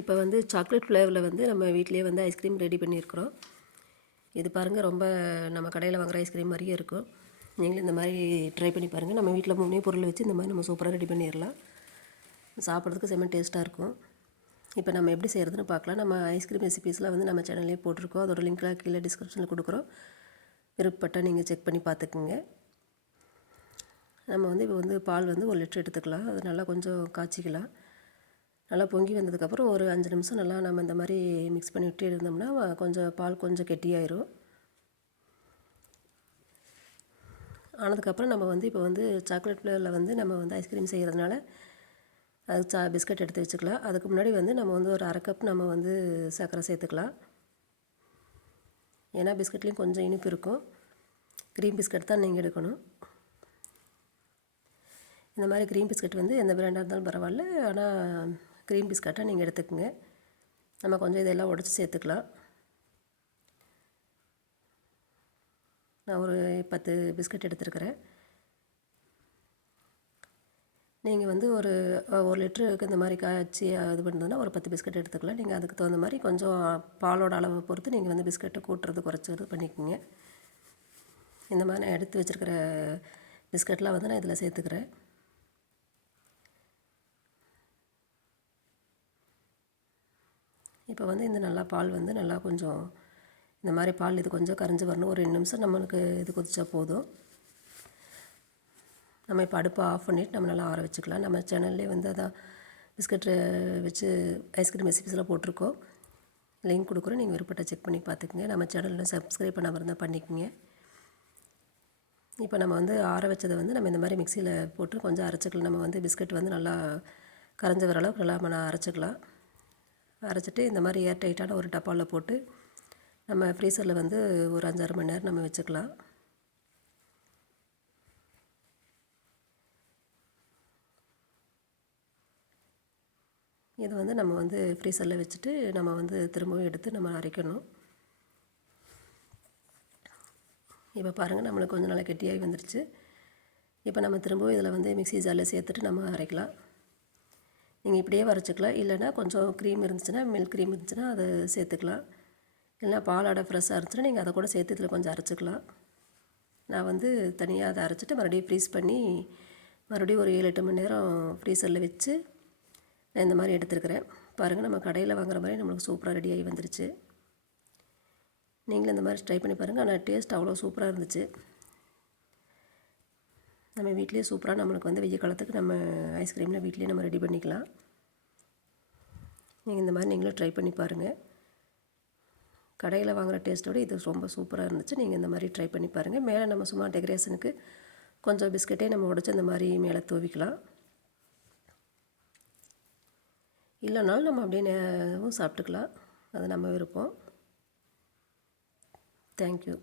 இப்போ வந்து சாக்லேட் ஃப்ளேவரில் வந்து நம்ம வீட்டிலேயே வந்து ஐஸ்கிரீம் ரெடி பண்ணியிருக்கிறோம். இது பாருங்கள் ரொம்ப நம்ம கடையில் வாங்குகிற ஐஸ்கிரீம் மாதிரியே இருக்கும். நீங்களும் இந்த மாதிரி ட்ரை பண்ணி பாருங்கள் நம்ம வீட்டில் மூணே பொருள் வச்சு இந்த மாதிரி நம்ம சூப்பராக ரெடி பண்ணிடலாம். சாப்பிட்றதுக்கு செம்ம டேஸ்ட்டாக இருக்கும். இப்போ நம்ம எப்படி செய்கிறதுன்னு பார்க்கலாம். நம்ம ஐஸ்கிரீம் ரெசிபீஸ்லாம் வந்து நம்ம சேனல்லே போட்டிருக்கோம். அதோட லிங்க்லாம் கீழே டிஸ்கிரிப்ஷனில் கொடுக்குறோம். விருப்பப்பட்டால் நீங்கள் செக் பண்ணி பார்த்துக்குங்க. நம்ம வந்து இப்போ வந்து பால் வந்து ஒரு லிட்டர் எடுத்துக்கலாம். அது நல்லா கொஞ்சம் காய்ச்சிக்கலாம். நல்லா பொங்கி வந்ததுக்கப்புறம் ஒரு அஞ்சு நிமிஷம் நல்லா நம்ம இந்த மாதிரி மிக்ஸ் பண்ணி விட்டு இருந்தோம்னா கொஞ்சம் பால் கொஞ்சம் கெட்டியாயிரும். ஆனதுக்கப்புறம் நம்ம வந்து இப்போ வந்து சாக்லேட் ஃப்ளேவரில் வந்து நம்ம வந்து ஐஸ்கிரீம் செய்கிறதுனால அது சா பிஸ்கட் எடுத்து வச்சுக்கலாம். அதுக்கு முன்னாடி வந்து நம்ம வந்து ஒரு அரை கப் நம்ம வந்து சர்க்கரை சேர்த்துக்கலாம். ஏன்னா பிஸ்கட்லேயும் கொஞ்சம் இனிப்பு இருக்கும். க்ரீம் பிஸ்கட் தான் நீங்கள் எடுக்கணும். இந்த மாதிரி க்ரீம் பிஸ்கட் வந்து எந்த பிராண்டாக இருந்தாலும் பரவாயில்ல. ஆனால் க்ரீம் பிஸ்கட்டாக நீங்கள் எடுத்துக்கோங்க. நம்ம கொஞ்சம் இதெல்லாம் உடச்சி சேர்த்துக்கலாம். நான் ஒரு பத்து பிஸ்கட் எடுத்துருக்கிறேன். நீங்கள் வந்து ஒரு ஒரு லிட்டருக்கு இந்த மாதிரி காய்ச்சி இது பண்ணுறதுன்னா ஒரு பத்து பிஸ்கட் எடுத்துக்கலாம். நீங்கள் அதுக்கு தகுந்த மாதிரி கொஞ்சம் பாலோட அளவை பொறுத்து நீங்கள் வந்து பிஸ்கட்டை கூட்டுறது குறைச்சிறது பண்ணிக்கோங்க. இந்த மாதிரி நான் எடுத்து வச்சுருக்கிற பிஸ்கட்லாம் வந்து நான் இதில் சேர்த்துக்கிறேன். இப்போ வந்து இந்த நல்லா பால் வந்து நல்லா கொஞ்சம் இந்த மாதிரி பால் இது கொஞ்சம் கரைஞ்சி வரணும். ஒரு ரெண்டு நிமிஷம் நம்மளுக்கு இது கொதிச்சா போதும். நம்ம இப்போ அடுப்பை ஆஃப் பண்ணிவிட்டு நம்ம நல்லா ஆற வச்சுக்கலாம். நம்ம சேனல்லே வந்து அதான் பிஸ்கட்டு வச்சு ஐஸ்கிரீம் ரெசிபிஸ்லாம் போட்டிருக்கோம். லிங்க் கொடுக்குறோம். நீங்கள் விருப்பப்பட்ட செக் பண்ணி பார்த்துக்குங்க. நம்ம சேனலில் சப்ஸ்கிரைப் பண்ணாமல் இருந்தால் பண்ணிக்கோங்க. இப்போ நம்ம வந்து ஆற வச்சதை வந்து நம்ம இந்த மாதிரி மிக்சியில் போட்டு கொஞ்சம் அரைச்சிக்கலாம். நம்ம வந்து பிஸ்கட் வந்து நல்லா கரைஞ்சி வர அளவுக்கு நல்லா நம்ம அரைச்சிக்கலாம். அரைச்சிட்டு இந்த மாதிரி ஏர் டைட்டான ஒரு டப்பாவில் போட்டு நம்ம ஃப்ரீசரில் வந்து ஒரு அஞ்சாறு மணி நேரம் நம்ம வச்சுக்கலாம். இது வந்து நம்ம வந்து ஃப்ரீசரில் வச்சுட்டு நம்ம வந்து திரும்பவும் எடுத்து நம்ம அரைக்கணும். இப்போ பாருங்கள் நம்மளுக்கு கொஞ்சம் நல்லா கெட்டியாகி வந்துடுச்சு இப்போ நம்ம திரும்பவும் இதில் வந்து மிக்ஸி ஜாரில் சேர்த்துட்டு நம்ம அரைக்கலாம். நீங்கள் இப்படியே வரைச்சிக்கலாம் இல்லைன்னா கொஞ்சம் க்ரீம் இருந்துச்சுன்னா மில்க் க்ரீம் இருந்துச்சுன்னா அதை சேர்த்துக்கலாம். இல்லைனா பாலாடை ஃப்ரெஷ்ஷாக இருந்துச்சுன்னா நீங்கள் அதை கூட சேர்த்து இதில் கொஞ்சம் அரைச்சிக்கலாம். நான் வந்து தனியாக அதை அரைச்சிட்டு மறுபடியும் ஃப்ரீஸ் பண்ணி மறுபடியும் ஒரு ஏழு எட்டு மணி நேரம் ஃப்ரீசரில் வச்சு நான் இந்த மாதிரி எடுத்துருக்கிறேன். பாருங்கள் நம்ம கடையில் வாங்குற மாதிரி நம்மளுக்கு சூப்பராக ரெடியாகி வந்துருச்சு. நீங்களும் இந்த மாதிரி ட்ரை பண்ணி பாருங்கள் ஆனால் டேஸ்ட் அவ்வளோ சூப்பராக இருந்துச்சு. நம்ம வீட்லேயே சூப்பராக நம்மளுக்கு வந்து வெய்ய காலத்துக்கு நம்ம ஐஸ்கிரீம்லாம் வீட்லேயே நம்ம ரெடி பண்ணிக்கலாம். நீங்கள் இந்த மாதிரி நீங்களும் ட்ரை பண்ணி பாருங்கள் கடையில் வாங்குகிற டேஸ்ட்டோடு இது ரொம்ப சூப்பராக இருந்துச்சு. நீங்கள் இந்த மாதிரி ட்ரை பண்ணி பாருங்கள் மேலே நம்ம சும்மா டெக்கரேஷனுக்கு கொஞ்சம் பிஸ்கட்டே நம்ம உடச்சி இந்த மாதிரி மேலே தூவிக்கலாம். இல்லைனாலும் நம்ம அப்படியே நேவும் சாப்பிட்டுக்கலாம். அது நம்ம விருப்பம். தேங்க்யூ